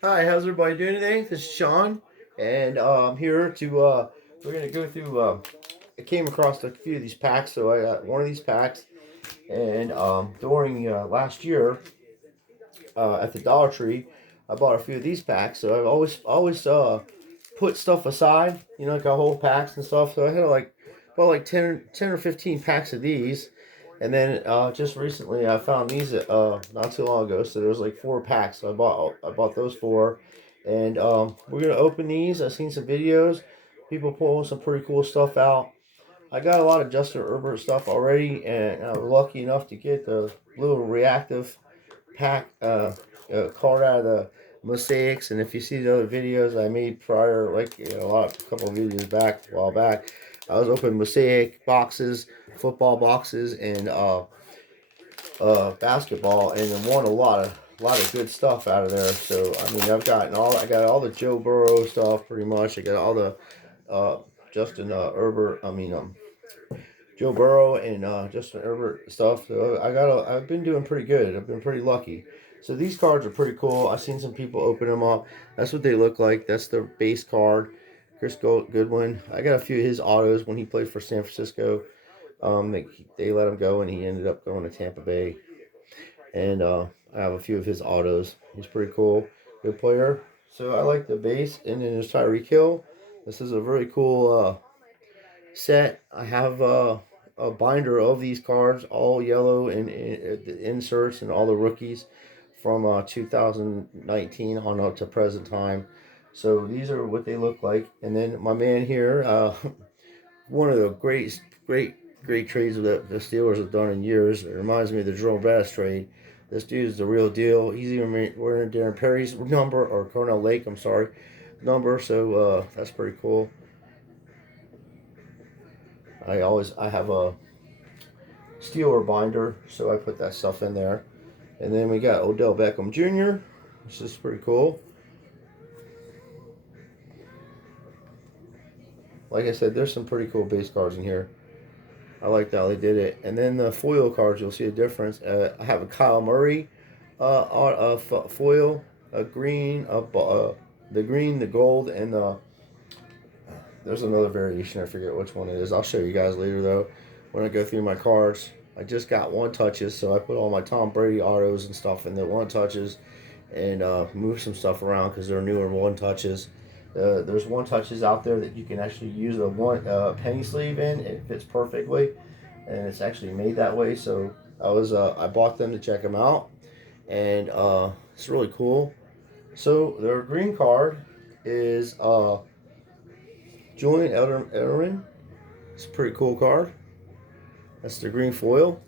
Hi, how's everybody doing today? This is Sean, and I'm here to. We're gonna go through. I came across a few of these packs, so I got one of these packs, and during last year at the Dollar Tree, I bought a few of these packs. So I've always put stuff aside, like I hold packs and stuff. So I had like bought like 10 or 15 packs of these, and then just recently I found these not too long ago. So there was like 4 packs. So I bought those 4, and we're gonna open these. I've seen some videos, people pulling some pretty cool stuff out. I got a lot of Justin Herbert stuff already, and I was lucky enough to get the little reactive card out of the mosaics. And if you see the other videos I made prior, like a couple of videos back, a while back, I was opening mosaic boxes, football boxes, and basketball, and then won a lot of good stuff out of there. So I mean, I got all the Joe Burrow stuff pretty much. I got all the Justin Herbert. Joe Burrow and Justin Herbert stuff. So I've been doing pretty good. I've been pretty lucky. So these cards are pretty cool. I've seen some people open them up. That's what they look like. That's the base card. Goodwin. I got a few of his autos when he played for San Francisco. They let him go, and he ended up going to Tampa Bay. And I have a few of his autos. He's pretty cool. Good player. So I like the base. And then there's Tyreek Hill. This is a very cool set. I have a binder of these cards, all yellow, and the inserts and all the rookies from 2019 on up to present time. So these are what they look like. And then my man here, one of the great trades that the Steelers have done in years. It reminds me of the Jerome Bass trade. This dude's the real deal. He's even wearing Darren Perry's number, or Cornell Lake, I'm sorry, number. So that's pretty cool. I have a Steeler binder, so I put that stuff in there. And then we got Odell Beckham Jr., which is pretty cool. Like I said, there's some pretty cool base cards in here. I like how they did it. And then the foil cards, you'll see a difference. I have a Kyle Murray foil, a green, the green, the gold, and there's another variation. I forget which one it is. I'll show you guys later though when I go through my cards. I just got one touches, so I put all my Tom Brady autos and stuff in the one touches, and move some stuff around because they're newer one touches. There's one touches out there that you can actually use a one penny sleeve in. It fits perfectly, and it's actually made that way. So I bought them to check them out, and it's really cool. So their green card is Julian Edelman. It's a pretty cool card. That's the green foil.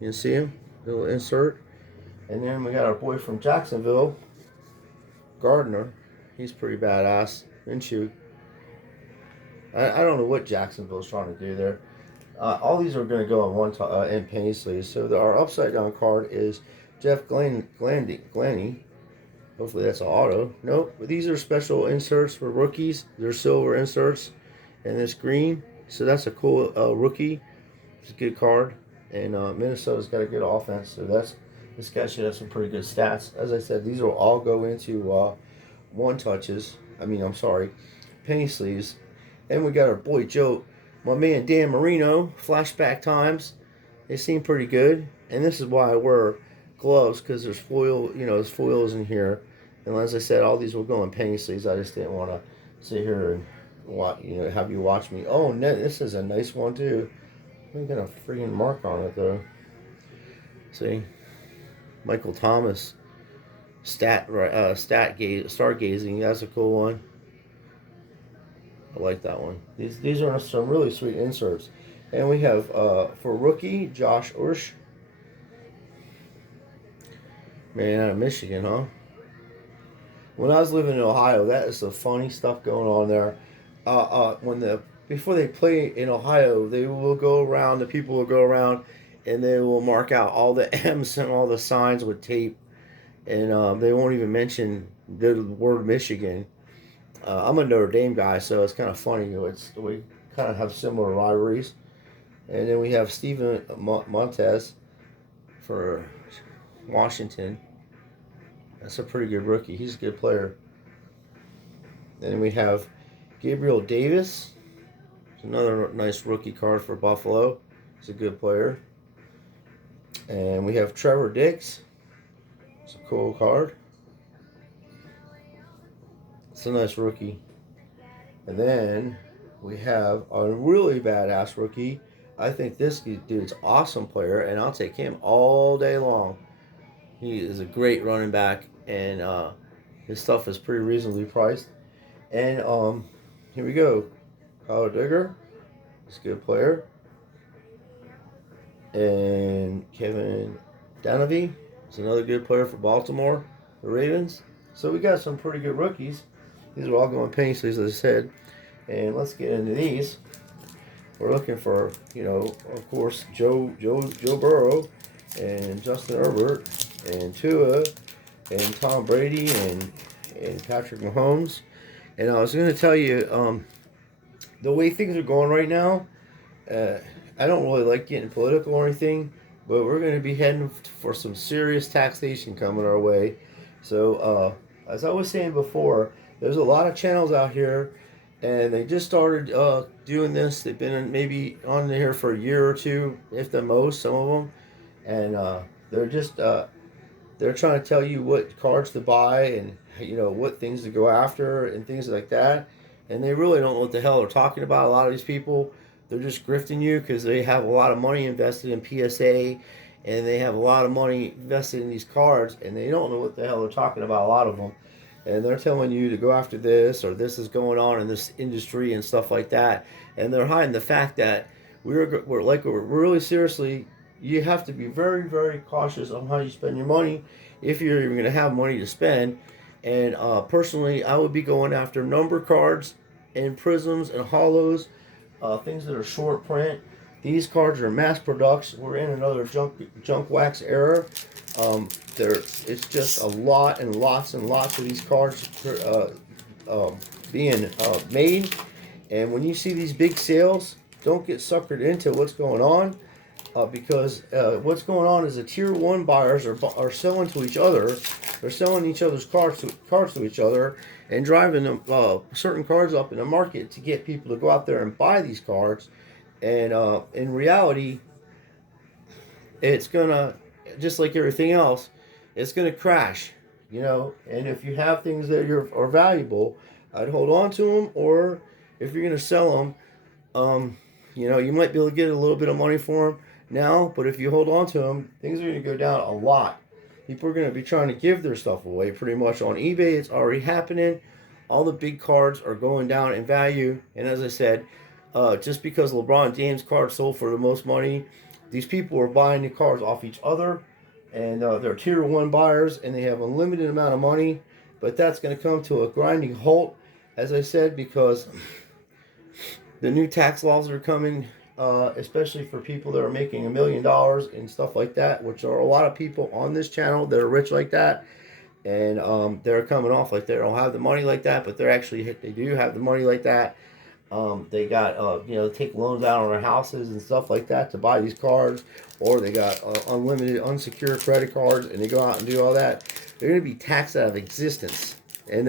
You can see him, little insert. And then we got our boy from Jacksonville, Gardner. He's pretty badass, isn't you? I don't know what Jacksonville's trying to do there. All these are going to go on in penny sleeves. So our upside down card is Jeff Glanny. Hopefully that's an auto. Nope. But these are special inserts for rookies. They're silver inserts, and this green. So that's a cool rookie. It's a good card. And Minnesota's got a good offense. So this guy should have some pretty good stats. As I said, these will all go into one touches. I'm sorry, penny sleeves. And we got our boy Joe, my man Dan Marino, flashback times. They seem pretty good. And this is why I wear gloves, because there's foil, there's foils in here. And as I said, all these will go in penny sleeves. I just didn't want to sit here and have you watch me. Oh, this is a nice one too. I got a freaking mark on it though. See, Michael Thomas, stargazing. That's a cool one. I like that one. These are some really sweet inserts. And we have for rookie Josh Ursh, man, out of Michigan, huh? When I was living in Ohio, that is some funny stuff going on there. When the Before they play in Ohio, they will go around. The people will go around, and they will mark out all the M's and all the signs with tape, and they won't even mention the word Michigan. I'm a Notre Dame guy, so it's kind of funny. We kind of have similar rivalries. And then we have Montez for Washington. That's a pretty good rookie. He's a good player. Then we have Gabriel Davis. It's another nice rookie card for Buffalo. He's a good player. And we have Trevor Diggs. It's a cool card. It's a nice rookie. And then we have a really badass rookie. I think this dude's an awesome player, and I'll take him all day long. He is a great running back, and his stuff is pretty reasonably priced. And here we go. Kyle Digger. He's a good player. And Kevin Danovey is another good player for Baltimore, the Ravens. So we got some pretty good rookies. These are all going painstays, as I said. And let's get into these. We're looking for, of course, Joe Burrow and Justin Herbert and Tua and Tom Brady and Patrick Mahomes. And I was going to tell you, the way things are going right now, I don't really like getting political or anything, but we're going to be heading for some serious taxation coming our way. So, as I was saying before, there's a lot of channels out here, and they just started doing this. They've been maybe on here for a year or two, if the most, some of them. And they're just, they're trying to tell you what cards to buy and, what things to go after and things like that. And they really don't know what the hell they're talking about. A lot of these people, they're just grifting you because they have a lot of money invested in PSA, and they have a lot of money invested in these cards, and they don't know what the hell they're talking about, a lot of them. And they're telling you to go after this, or this is going on in this industry and stuff like that. And they're hiding the fact that we're really seriously, you have to be very, very cautious on how you spend your money if you're even going to have money to spend. And personally, I would be going after number cards and prisms and hollows, things that are short print. These cards are mass production. We're in another junk wax era. It's just a lot and lots and lots of these cards being made. And when you see these big sales, don't get suckered into what's going on, because what's going on is the tier 1 buyers are selling to each other. They're selling each other's cards to each other and driving them, certain cards up in the market to get people to go out there and buy these cards. And in reality, it's gonna, just like everything else, it's gonna crash, And if you have things that are valuable, I'd hold on to them. Or if you're gonna sell them, you might be able to get a little bit of money for them now, but if you hold on to them, things are gonna go down a lot. People are gonna be trying to give their stuff away pretty much on eBay. It's already happening. All the big cards are going down in value, and as I said, just because LeBron James cards sold for the most money, these people are buying the cards off each other, and they're tier 1 buyers, and they have a limited amount of money. But that's going to come to a grinding halt, as I said, because the new tax laws are coming, especially for people that are making $1 million and stuff like that, which are a lot of people on this channel that are rich like that. And they're coming off like they don't have the money like that, but they do have the money like that. They got, take loans out on their houses and stuff like that to buy these cards, or they got unlimited unsecured credit cards, and they go out and do all that. They're going to be taxed out of existence. And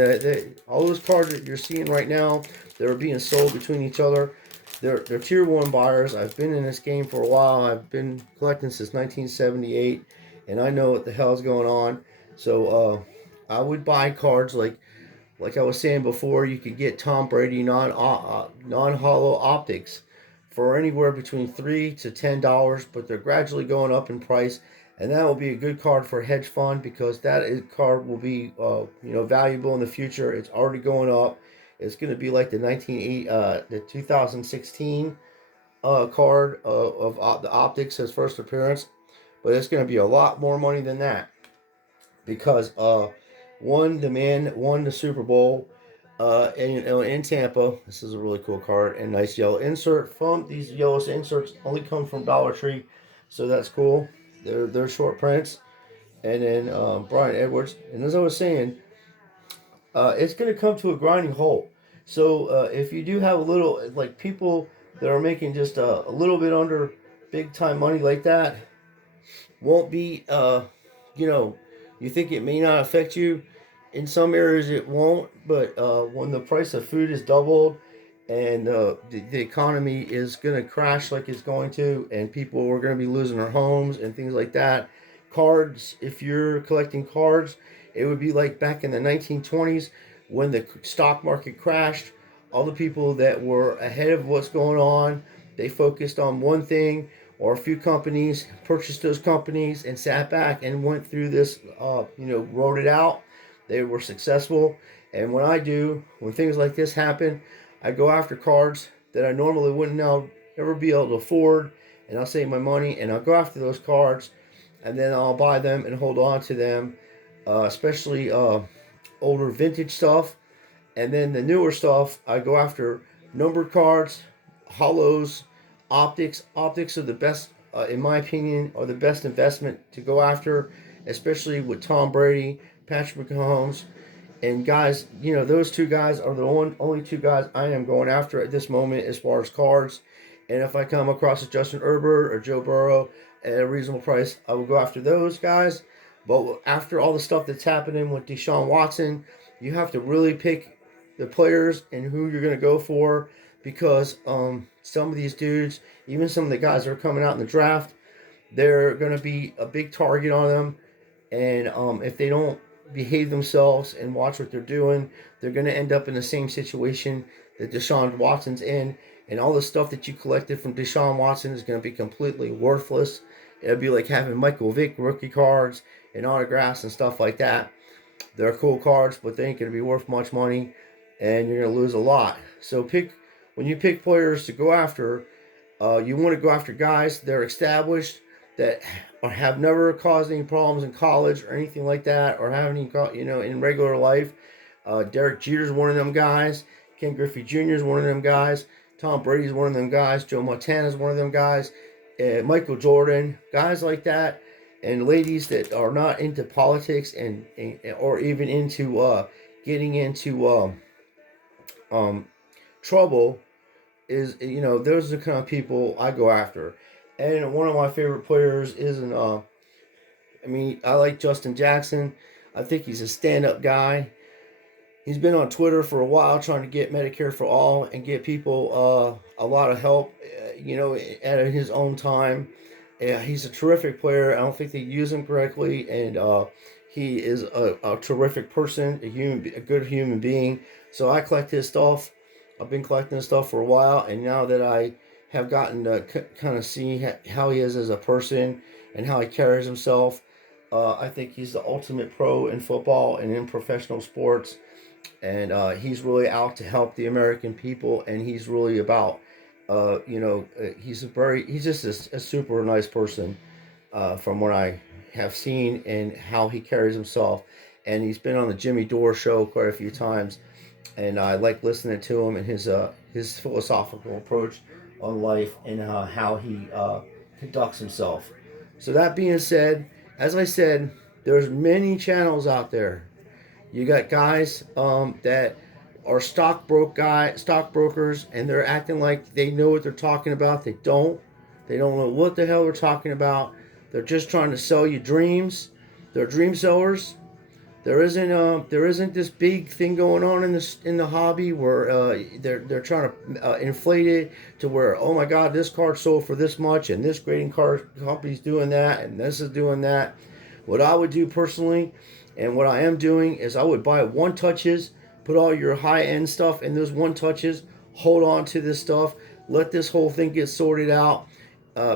all those cards that you're seeing right now, they're being sold between each other. They're tier 1 buyers. I've been in this game for a while. I've been collecting since 1978, and I know what the hell is going on. So I would buy cards like I was saying before. You could get Tom Brady non-hollow optics for anywhere between $3 to $10, but they're gradually going up in price, and that will be a good card for a hedge fund, because card will be valuable in the future. It's already going up. It's going to be like the 2016 card of the optics, his first appearance, but it's going to be a lot more money than that, because the man won the Super Bowl in Tampa. This is a really cool card and nice yellow insert. These yellow inserts only come from Dollar Tree, so that's cool. They're short prints. And then Brian Edwards. And as I was saying, it's going to come to a grinding halt. So if you do have a little, like people that are making just a little bit under big time money like that, won't be, You think it may not affect you. In some areas it won't, but when the price of food is doubled and the economy is going to crash like it's going to, and people are going to be losing their homes and things like that, cards, if you're collecting cards, it would be like back in the 1920s when the stock market crashed. All the people that were ahead of what's going on, they focused on one thing or a few companies, purchased those companies, and sat back and went through this, wrote it out. They were successful. And when things like this happen, I go after cards that I normally wouldn't now ever be able to afford, and I'll save my money and I'll go after those cards, and then I'll buy them and hold on to them, especially older vintage stuff. And then the newer stuff, I go after numbered cards, hollows, optics. Optics are the best, in my opinion, are the best investment to go after, especially with Tom Brady, Patrick Mahomes, and guys. Those two guys are the only two guys I am going after at this moment as far as cards. And if I come across a Justin Herbert or Joe Burrow at a reasonable price, I will go after those guys. But after all the stuff that's happening with Deshaun Watson, you have to really pick the players and who you're going to go for, because some of these dudes, even some of the guys that are coming out in the draft, they're going to be a big target on them. And if they don't behave themselves and watch what they're doing, they're going to end up in the same situation that Deshaun Watson's in. And all the stuff that you collected from Deshaun Watson is going to be completely worthless. It'll be like having Michael Vick rookie cards and autographs and stuff like that. They're cool cards, but they ain't going to be worth much money, and you're going to lose a lot. So when you pick players to go after, you want to go after guys that are established, that have never caused any problems in college or anything like that, or have any, in regular life. Derek Jeter's one of them guys. Ken Griffey Jr. is one of them guys. Tom Brady's one of them guys. Joe Montana's one of them guys. Michael Jordan, guys like that, and ladies that are not into politics and or even into getting into trouble, those are the kind of people I go after. And one of my favorite players isn't. I like Justin Jackson. I think he's a stand-up guy. He's been on Twitter for a while trying to get Medicare for all and get people a lot of help, at his own time. Yeah, he's a terrific player. I don't think they use him correctly, and he is a terrific person, a good human being. So I collect his stuff. I've been collecting his stuff for a while, and now that I have gotten to kind of see how he is as a person and how he carries himself, I think he's the ultimate pro in football and in professional sports. And he's really out to help the American people, and he's really about, he's just a super nice person, from what I have seen and how he carries himself. And he's been on the Jimmy Dore show quite a few times, and I like listening to him and his philosophical approach on life and how he conducts himself. So that being said, as I said, there's many channels out there. You got guys that are stockbrokers, and they're acting like they know what they're talking about. They don't. They don't know what the hell they're talking about. They're just trying to sell you dreams. They're dream sellers. There isn't this big thing going on in the hobby where they're trying to inflate it to where, oh my God, this card sold for this much, and this grading card company's doing that, and this is doing that. What I would do personally, and what I am doing, is I would buy one touches, put all your high end stuff in those one touches, hold on to this stuff, let this whole thing get sorted out.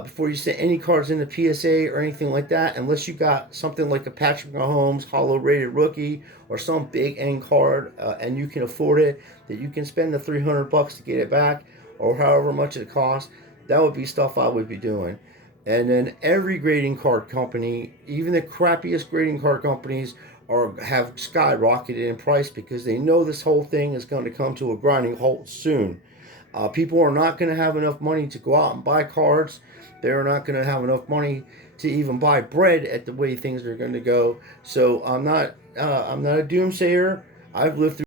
Before you send any cards into PSA or anything like that, unless you got something like a Patrick Mahomes hollow rated rookie or some big end card, and you can afford it, that you can spend the $300 to get it back, or however much it costs, that would be stuff I would be doing. And then every grading card company, even the crappiest grading card companies, have skyrocketed in price because they know this whole thing is going to come to a grinding halt soon. People are not going to have enough money to go out and buy cards. They're not going to have enough money to even buy bread at the way things are going to go. So I'm not a doomsayer. I've lived through